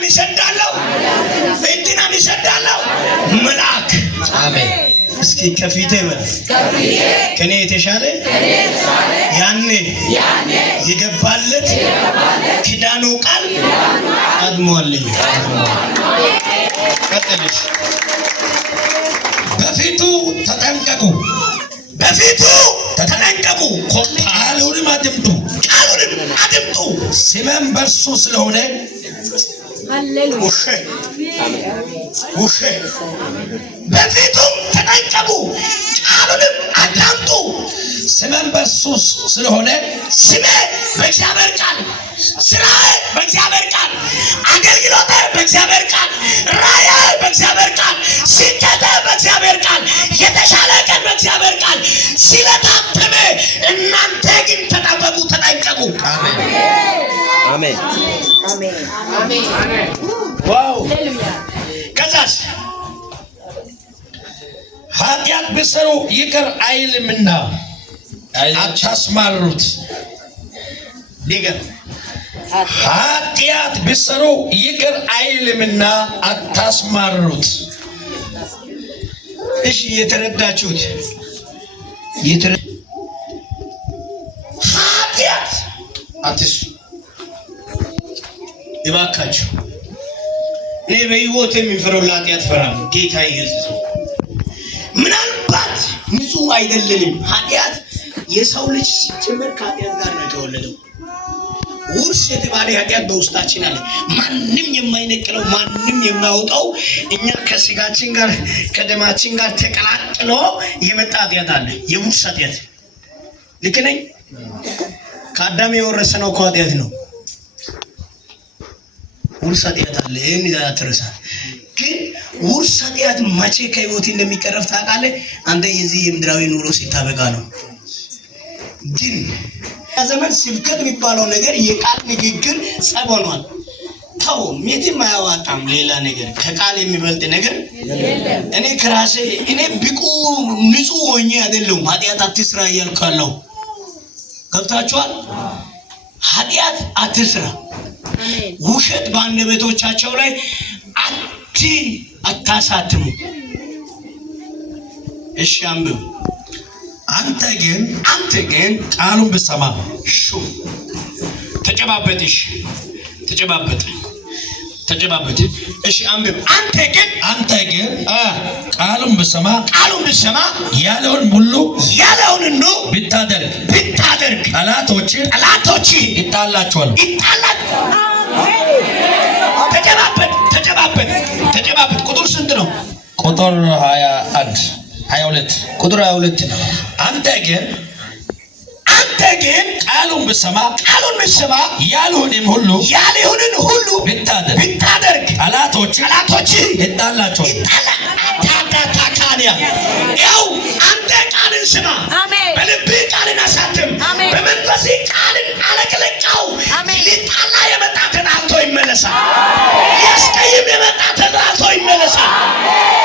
ማን ይሰዳለው እንትና ይሰዳለው መልአክ አሜን እስኪ ከፊቴ በል ከኔ የተሻለ ያኔ የገባለት ኪዳኑ ቃል አድሟልኝ ቀጥልሽ በፊቱ ተጠንቀቁ ቃሉንም አድምጡ ስሜም በእርሱ ስለሆነ ሃሌሉያ በፊቱ ተጠንቀቁ ቃሉንም አዳምጡ ስሜም በእርሱ ስለሆነ ስሜ በእግዚአብሔር ቃል ስራዬ በእግዚአብሔር ቃል አገልግሎቴ በእግዚአብሔር ቃል ራእዬ በእግዚአብሔር ቃል ስኬቴ በእግዚአብሔር ቃል የተሻለ ቀን በእግዚአብሔር ቃል ስለታተመ እናንተ ግን ተጠበቁ ተጠንቀቁ አሜን አሜን አሜን ዋው ከዛስ ኃጢአት ቢሰሩ ይቅር አይልምና አታስማሩት ዲገር ኃጢአት ቢሰሩ ይቅር አይልምና አታስማሩት እሺ የተረዳችሁት ኃጢአት አትስ ይባካችሁ እኔ በህይወት የሚፈራው ኃጢአት ፈራም ጌታ ኢየሱስ ምናልባት ንጹህ አይደለንም ኃጢአት የሰው ልጅ ሲጀመር ከኃጢአት ጋር ነው የተወለደው ውርስ የተባለ ኃጢአት በውስጣችን አለ ማንንም የማይነቅለው ማንንም የማያወጣው እኛ ከስጋችን ጋር ከደማችን ጋር ተቀላቅሎ የመጣ ኃጢአት አለ የውርስ ኃጢአት ልክ ነኝ ከአዳም የወረስነው ኃጢአት ነው ውርስ ኃጢአት አለ ይሄን ያትረሳ ግን ውርስ ኃጢአት መቼ ከህይወት እንደሚቀረፍ ታውቃለህ አንተ የዚህ የምድራዊ ኑሮ ሲታበቃ ነው ግን ዘመን ስብከት የሚባለው ነገር የቃል ንግግር ጸብ ሆኗል ታው ምንም አያዋጣም ሌላ ነገር ከቃል የሚበልጥ ነገር የለም እኔ ከራሴ እኔ ቢቁ ንጹህ ሆኜ አይደለም ኃጢአት አትስራ እያልካለሁ ገብታችኋል ኃጢአት አትስራ አሜን ውሸት በአንደበቶቻቸው ላይ አታሳትሙ እሺ አንብብ አንተ ግን ቃሉን ብትሰማ ተጨባበጥሽ እሺ አንብብ አንተ ግን ቃሉን ብትሰማ ያለውን ሁሉ ብታደርግ ጠላቶች ይጣላቸዋል ተጨባበጥ ቁጥር ስንት ነው ቁጥር 22 ቁጥር 22 ነው አንተ ግን ቃሉን ብትሰማ ያልሆነን ሁሉ ብታደርግ ጠላቶች ይጣላቸዋል ያው አንተ ቃልን ስማ በልብህ ቃልን አሳትም በመንፈስህ ቃልን አለቅልቀው ሊጣላ የመጣ ተጣልቶ ይመለሳል ያስቀይም የመጣ ተጣልቶ ይመለሳል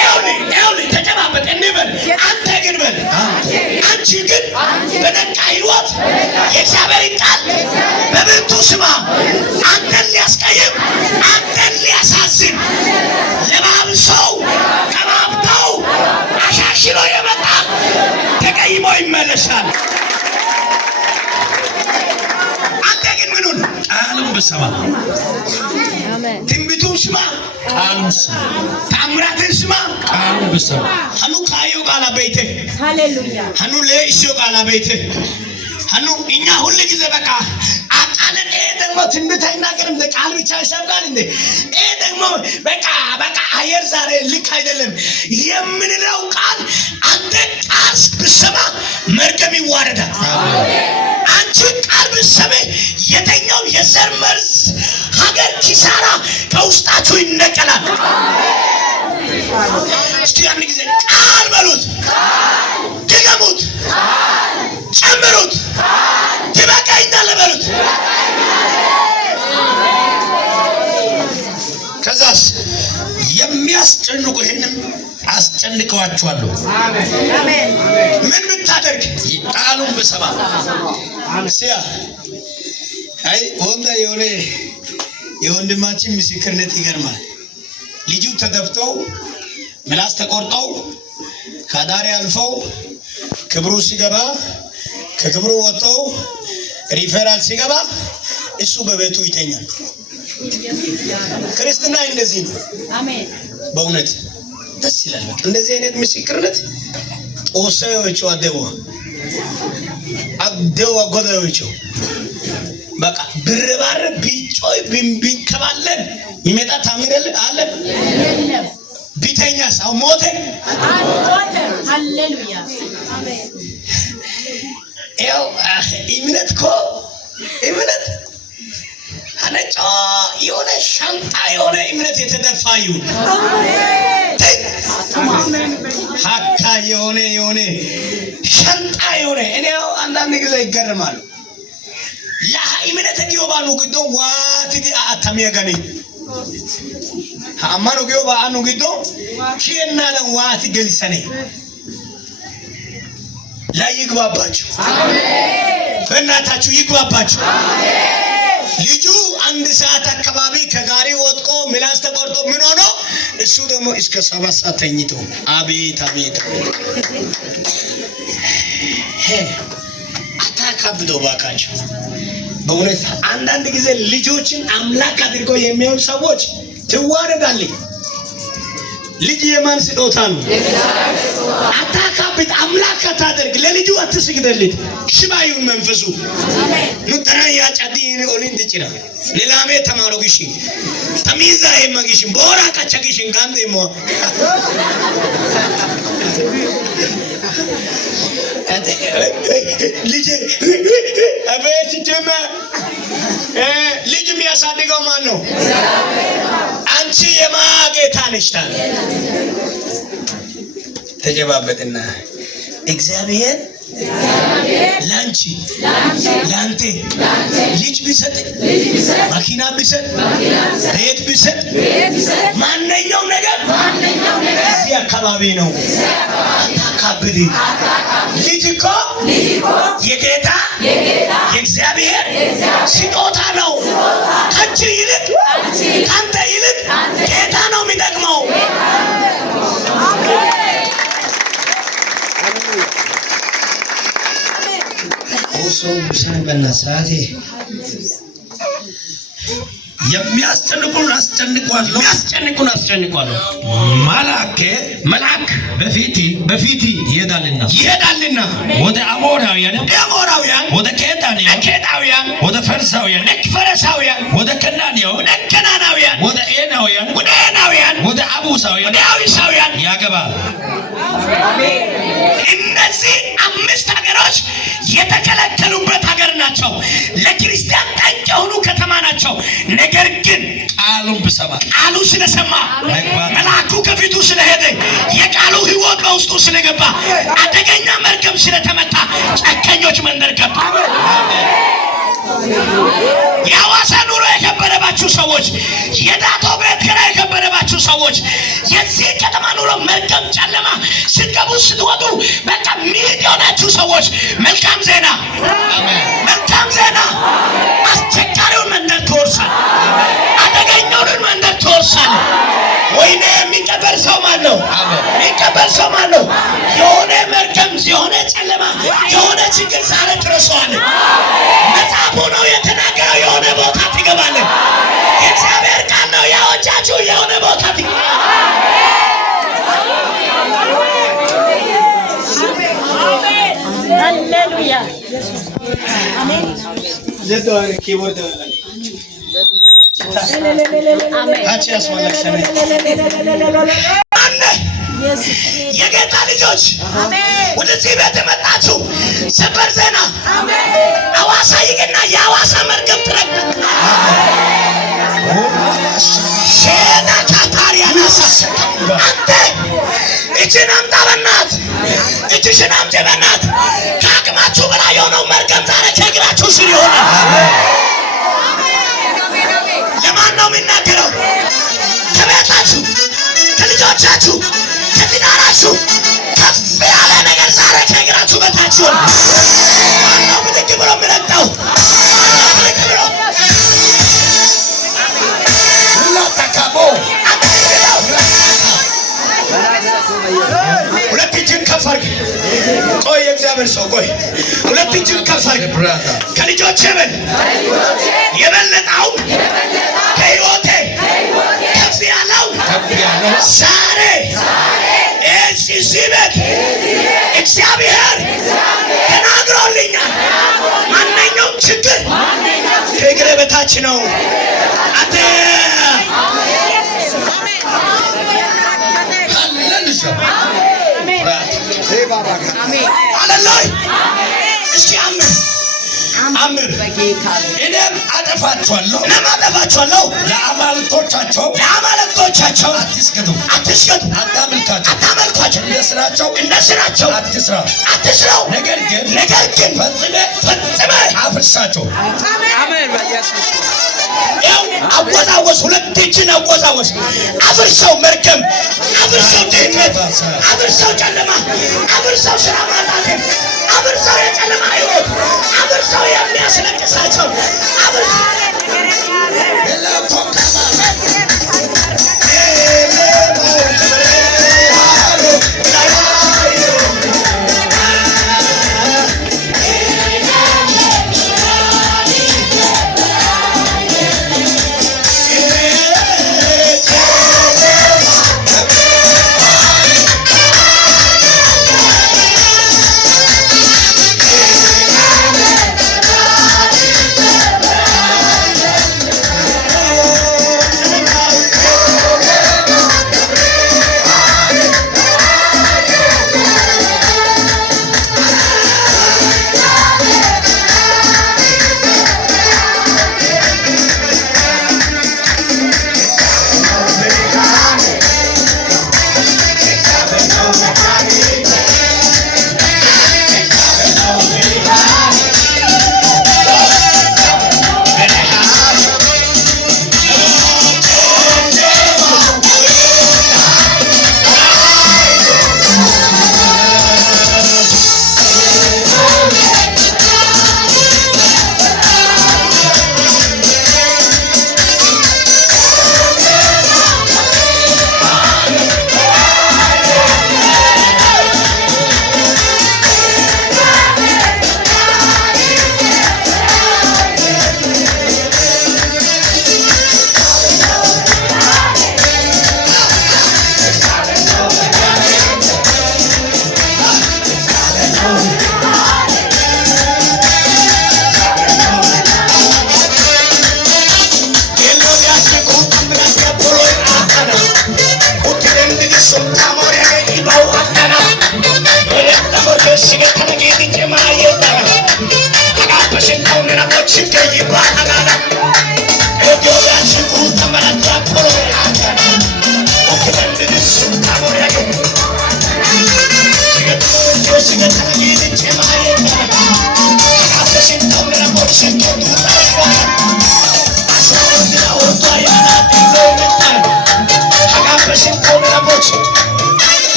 ይኸውልህ ተጨባበጥ እንበል አንተ ግን በል አንቺ ግን በነቃ ሕይወት የእግዚአብሔር ቃል በብርቱ ስማ አንተን ሊያስቀይም አንተን ሊያሳዝን ለባብሰው ቀባብተው አሻሽሎ የመጣ ተቀይሞ ይመለሳል አንተ ግን ምኑን ቃሉን ብትሰማ ትንቢቱን ስማ ቃሉን ስማ ታምራትን ስማ ቃሉን ብትሰማ ሀኑ ካዮ ቃላ ቤቴ ሃሌሉያ ሀኑ ለይሶ ቃላ ቤቴ ሀኑ እኛ ሁሉ ጊዜ በቃ አቃለን ደግሞ ትንቢት አይናገርም ለቃል ብቻ ይሰብካል እንዴ ደግሞ በቃ አየር ዛሬ ልክ አይደለም የምንለው ቃል አንተ ቃል ብትሰማ መርገም ይዋረዳል አንቺ ቃል ብትሰማ የተኛው የዘር መርዝ ሀገር ኪሳራ ከውስጣችሁ ይነቀላል እስቲ አንድ ጊዜ ቃል በሉት ድገሙት ጨምሩት ትበቃይናል በሉት ከዛስ የሚያስጨንቁ ይሄንም አስጨንቀዋቸዋለሁ አሜን ምን ብታደርግ ቃሉን ብትሰማ ሲያ አይ ወንዳ የሆነ የወንድማችን ምስክርነት ይገርማል። ልጁ ተደፍተው ምላስ ተቆርጠው ከዳሪ አልፈው ክብሩ ሲገባ ከክብሩ ወጥተው ሪፈራል ሲገባ እሱ በቤቱ ይተኛል። ክርስትና እንደዚህ ነው። አሜን። በእውነት ደስ ይላል። እንደዚህ አይነት ምስክርነት ጦሰዮቹ አደው አጎዳዮቹ በቃ ብርባር ቢጮይ ቢንከባለን ይመጣ ታምረል አለ የለም። ቢተኛ ሰው ሞተ ሞተ። ሃሌሉያ አሜን። ያው እምነት አነጫ የሆነ ሻንጣ የሆነ እምነት የተደፋዩ አሜን። ሀካ የሆነ ሻንጣ የሆነ እኔ አንዳንድ ጊዜ ይገርማሉ። ያ እምነት ዲዮባኑ ግዶ ዋትዲ አታሚያገኔ አማኑ ዲዮባኑ ግዶ ኪየናለ ዋት ገልሰኔ ላይ ይግባባችሁ። አሜን። በእናታችሁ ይግባባችሁ። አሜን። ልጁ አንድ ሰዓት አካባቢ ከጋሪ ወጥቆ ምላስ ተቆርጦ ምን ሆኖ እሱ ደግሞ እስከ 7 ሰዓት ተኝቶ አቤት አታካብዶ ባካችሁ። በእውነት አንዳንድ ጊዜ ልጆችን አምላክ አድርገው የሚሆኑ ሰዎች ትዋረዳለች። ልጅ የማን ስጦታ ነው? አታካብት። አምላክ አታደርግ። ለልጁ አትስግደልት። ሽባዩን መንፈሱ ኑጠና ያጫዲ ኦሊን ትጭራ ለላሜ ተማሮግሽ ተሚዛ የማግሽ ቦራ ካቻግሽ ጋንዴሞ ልጅ አቤት ጀማ ልጅ የሚያሳድገው ማን ነው? አንቺ የማጌታ ነሽ። ተጀባበጥና እግዚአብሔር ላንቺ ላንተ ልጅ ቢሰጥ መኪና ቢሰጥ ቤት ቢሰጥ ማንኛውም ነገር እዚህ አካባቢ ነው። አታካብድ። ልጅ እኮ የጌታ የእግዚአብሔር ስጦታ ነው። ከአንቺ ይልቅ ከአንተ ይልቅ ጌታ ነው የሚጠቅመው። ሰው ሰንበና ሰዓቴ የሚያስጨንቁን አስጨንቋለሁ። መልአክ በፊት ይሄዳልና ወደ አሞራውያን ወደ ኬጣውያን ወደ ፈሪሳውያን ወደ ከናናውያን ወደ ኤናውያን ወደ አቡሳውያን ያገባል። እነዚህ 5 ሀገሮች የተከለከሉበት ሀገር ናቸው። ለክርስቲያን ጠንቅ የሆኑ ከተማ ናቸው። ነገር ግን ቃሉ ስለሰማ መልአኩ ከፊቱ ስለሄደ የቃሉ ሕይወት በውስጡ ስለገባ አደገኛ መርገም ስለተመታ ጨከኞች መንደር ገባ። የሐዋሳ ኑሮ የከበረባችሁ ሰዎች፣ የዳቶ ቤት ኪራይ የከበረባችሁ ሰዎች፣ የዚህ ከተማ ኑሮ መርገም ጨለማ ስትገቡ ስትወጡ በቃ ሚሊዮናችሁ ሰዎች መልካም ዜና አስቸጋሪውን መንደር ትወርሳል። አደገኛውን መንደር ትወርሳል። ወይኔ የሚቀበል ሰው ማን ነው? የሆነ መርገም የሆነ ጨለማ የሆነ ችግር ዛሬ ትረሳዋለህ። መጽሐፉ ነው የተናገረው። የሆነ ቦታ ትገባለህ። የእግዚአብሔር ቃል ነው ያወጃችሁ። የሆነ ቦታ ሃሌሉያ አሜን። ኪቦርድ የጌታ ልጆች ወደዚህ ቤት የመጣችሁ ሰበር ዜና ሐዋሳ ይግና የሐዋሳ መርገም ትረግጥ። ሼና ካታሪያናስ አንተ እጅን አምጣ በናት እጅሽን አምጪ በናት። ከአቅማችሁ በላይ የሆነው መርገም ዛሬ ከእግራችሁ ስር ይሆናል። ለማን ነው የሚናገረው? ከቤታችሁ፣ ከልጆቻችሁ፣ ከትዳራችሁ ከፍ ያለ ነገር ዛሬ ከእግራችሁ በታች ይሆናል። ማነው ብድግ ብሎ የሚረግጠው? ቆይ የእግዚአብሔር ሰው ቆይ፣ ሁለት እጅ ከፍ አድርግ። ከልጆቼ በል የበለጠው ከሕይወቴ ከፍ ያለው ዛሬ እዚህ ቤት እግዚአብሔር ተናግሮልኛል። ማንኛውም ችግር ከእግሬ በታች ነው። አንተ እስኪ አምር እኔም አጠፋቸዋለሁ ለአማልክቶቻቸው አትስገዱ፣ አታመልኳቸው፣ እንደ ስራቸው አትስራው። ነገር ግን ፈጽመ አፍርሳቸው። ያው አወዛወዝ፣ ሁለት እጅን አወዛወዝ። አፍርሰው መርገም፣ አፍርሰው ድህነት፣ አፍርሰው ጨለማ፣ አፍርሰው ስራ ማጣት፣ አፍርሰው የጨለማ ሕይወት፣ አፍርሰው የሚያስለቅሳቸው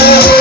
Yeah.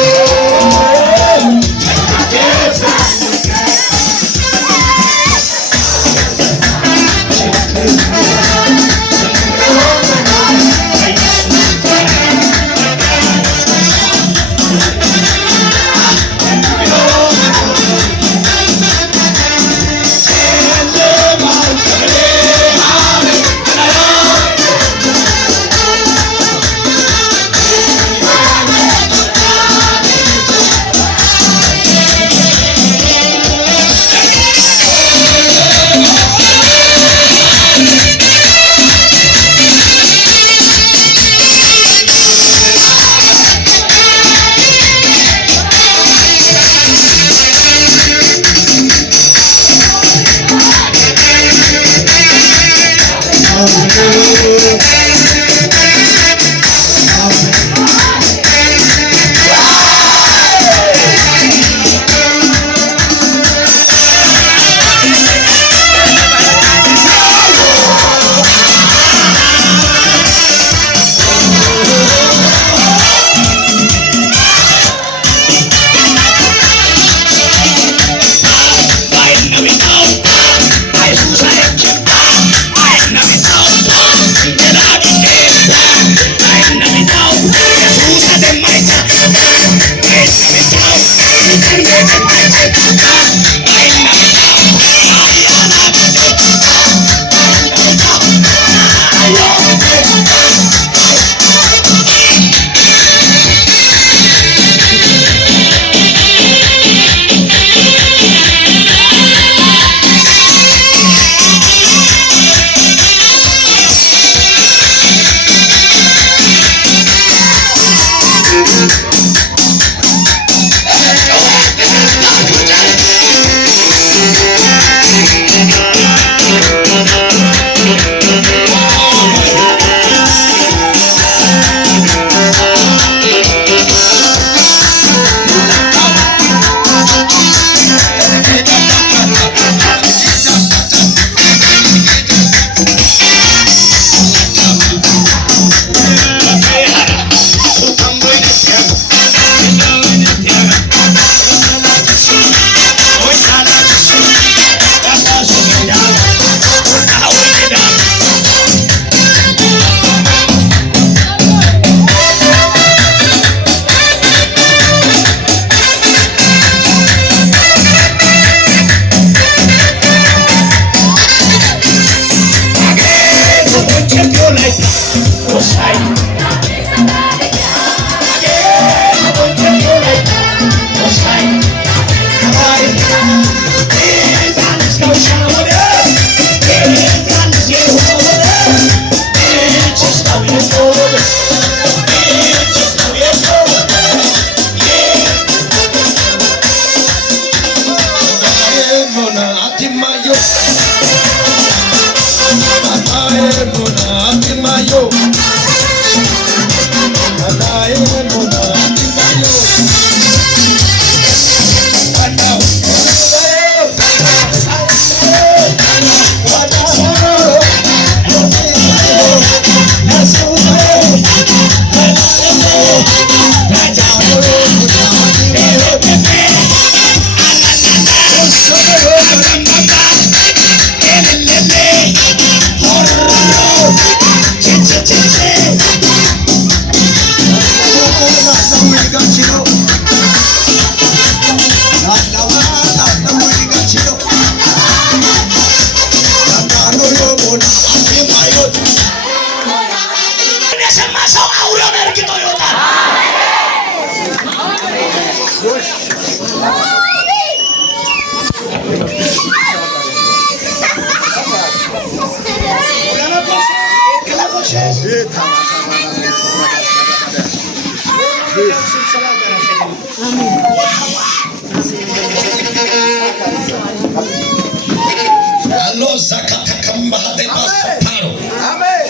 Allo zakata kamba de pasaparo. Amen.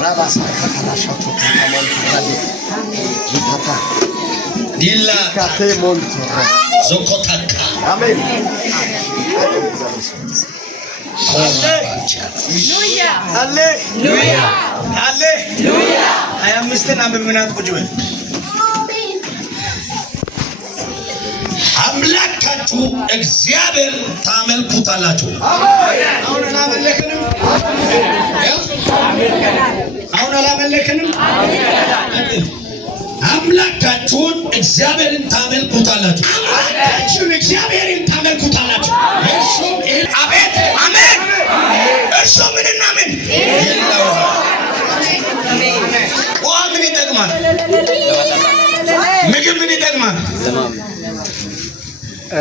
Rabasa katala shato kaman kadi. Jikata. Dilla kate monto. Zokotaka. Amen. Hallelujah. Hallelujah. Hallelujah. I am Mr. Nambimina Kujwe. አምላካችሁ እግዚአብሔር ታመልኩታላችሁ። አሁን አላመለክንም። አምላካችሁን እግዚአብሔርን ታመልኩታላችሁ። አምላካችሁን እግዚአብሔርን ታመልኩታላችሁ። እርሱም አቤት አሜን። እርሱ ምንና ምን የለው። ውሃ ምን ይጠቅማል? ምግብ ምን ይጠቅማል?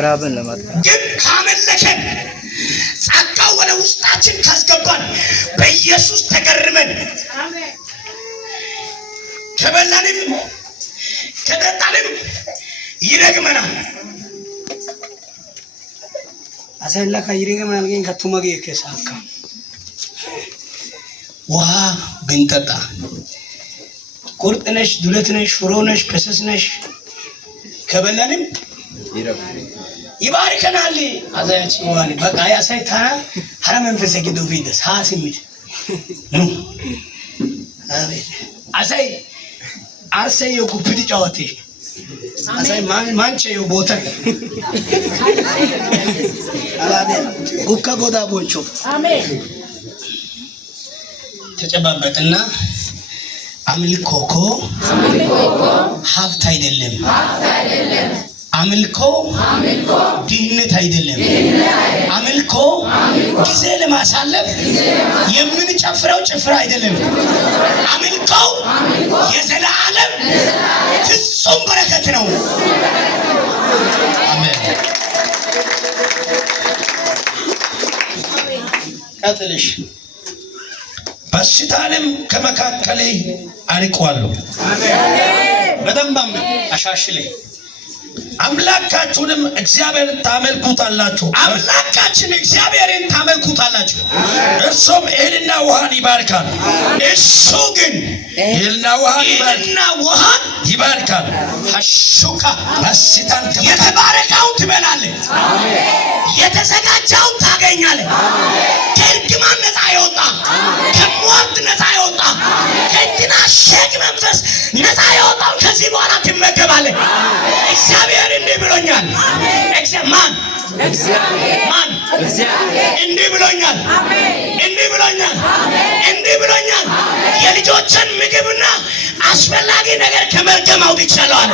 ራብን ለማጥፋት ግን ካመለከን ጸጋው ወደ ውስጣችን ካስገባን በኢየሱስ ተገርመን ከበላንም ከጠጣንም ይረግመናል። አሰላ ከይረግመናል ግን ከቱመገ ከሳካ ውሃ ብንጠጣ ቁርጥ ነሽ፣ ዱለት ነሽ፣ ሽሮ ነሽ፣ ከሰስ ነሽ ከበላንም ይባርከናል። አዛያች ወዋኒ በቃ ያሳይታና ሐራ መንፈስ ገዶ ቪደስ ሃሲሚት ነው አቤት አሳይ አርሰይ የኩፕዲ ጫወቴ አሳይ ማንቸ የቦታ አላደ ጉካ ጎዳ ቦንቾ አሜን ተጨባበጥና አምልኮኮ ሀብት አይደለም። አምልኮ ድህነት አይደለም። አምልኮ ጊዜ ለማሳለፍ የምንጨፍረው ጭፍራ አይደለም። አምልኮ የዘላለም ፍጹም በረከት ነው። አሜን። ቀጥልሽ በሽታንም ከመካከሌ አርቀዋለሁ። በደንብ አሻሽሌ አምላካችሁንም እግዚአብሔርን ታመልኩታላችሁ። አምላካችን እግዚአብሔርን ታመልኩታላችሁ። እርሱም እህልና ውሃን ይባርካል። እሱ ግን እህልና ውሃን ይባርካል። ሐሹካ በሽታን የተባረከውን ትበላለህ፣ የተዘጋጀውን ታገኛለህ። ከእርግማን ነፃ የወጣ ከሟርት ነፃ የወጣ ከእንትና ሸግ መንፈስ ነፃ የወጣውን ከዚህ በኋላ ትመገባለህ። እግዚአብሔር እንዲህ ብሎኛል። ማን እንዲህ ብሎኛል። እንዲህ ብሎኛል። እንዲህ ብሎኛል። የልጆችን ምግብና አስፈላጊ ነገር ከመርገም አውጥቻለሁ አለ።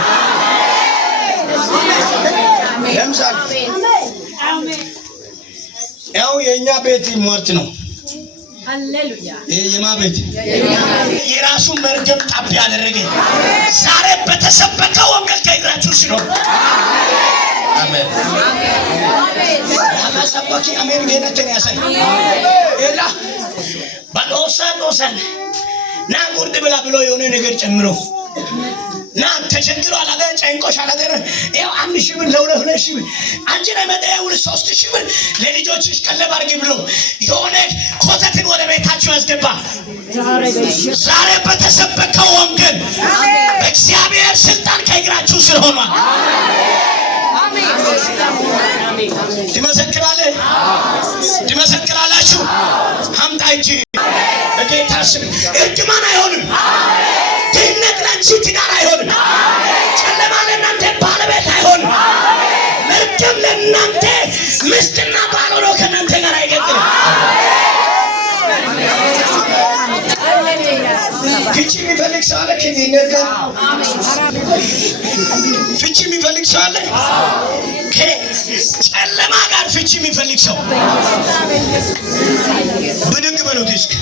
ለምሳሌ ያው የኛ ቤት ሟርት ነው። ሃሌሉያ የማ ቤት የራሱን መርገም ጣብ ያደረገ ዛሬ በተሰበከው ወንጌል ከእግራችሁ ሲኖር አሜን አሜን አማሰባኪ አሜን ገነተን ያሳይ ኤላ ባዶሰን ና ጉርድ ብላ ብሎ የሆነ ነገር ጨምሮ ና ተቸግሮ አላደ ጨንቆሽ አላደ ያው 1000 ብር ለሁለት 2000 ብር አንቺ ላይ መጣው 3000 ብር ለልጆችሽ ቀለብ አድርጊ ብሎ የሆነ ኮተትን ወደ ቤታችሁ ያስገባ ዛሬ በተሰበከው ወንጌል በእግዚአብሔር ስልጣን ከእግራችሁ ስር ሆኗል። አሜን አሜን ትመሰክራለህ? ትመሰክራላችሁ? አምጣ እንጂ በጌታ ስም እርግማን አይሆንም። ድህነት ለአንቺ ትዳር አይሆንም። ጨለማ ለእናንተ ባለቤት አይሆንም። መርገም ለእናንተ ሚስትና ባል ሆኖ ከእናንተ ጋር አይቀጥልም። ፍቺ የሚፈልግ ሰው አለ? ከድህነት ጋር ፍቺ የሚፈልግ ሰው አለ? ከጨለማ ጋር ፍቺ የሚፈልግ ሰው ብድግ በሉት እስኪ